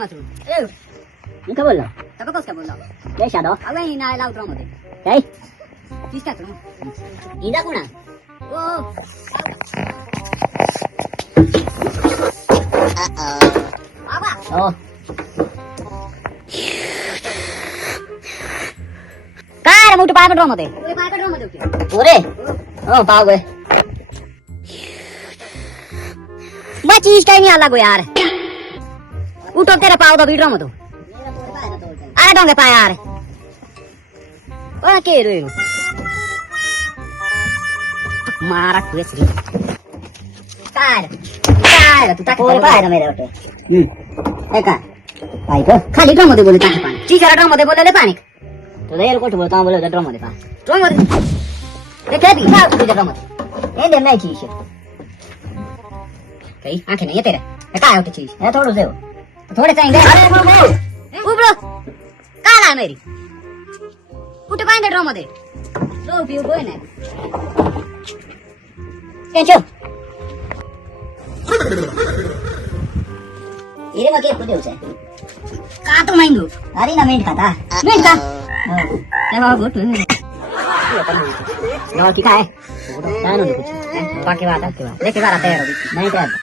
मात्र ए मी काय बोललो तको कस काय बोलला काय शादो अगं नाही लावतो मध्ये काय किसका तू इदा कोणा ओ बाबा हो काय रे मोठे पाय पडवा मध्ये पाय पडवा मध्ये होते ओरे हो पाव गए मैं चीज कहीं नहीं अलग हो यार उठो तेरे पाव तो बीट रहा मत अरे डोंगे पा यार ओए के रे मारा कुएसरी काय तू टाक ओरे पाय ना मेरे होते ए का पाय को खाली ड्रम मध्ये बोले टाकी पाणी चीजरा ड्रम मध्ये बोलले पाणी तो देर कोठ बोलता बोलतो ड्रम मध्ये पा ड्रम मध्ये ते खेती का तुझ्या ड्रम मध्ये ए दे नाही चीज काही आंखें नहीं है तेरे ये काय होती चीज ए थोडं देव थोड़े चाहिए अरे बाबू उबरो काला है मेरी कुठे पाहिजे ड्रम मध्ये लो पिऊ बोय ना केंचो इरे मग कुठे होते का तो माइंडो अरे ना मेंट खाता नहीं का हो ए बाबा तू नो की काय जानो कुछ बाकी बात है लेके बात है नहीं क्या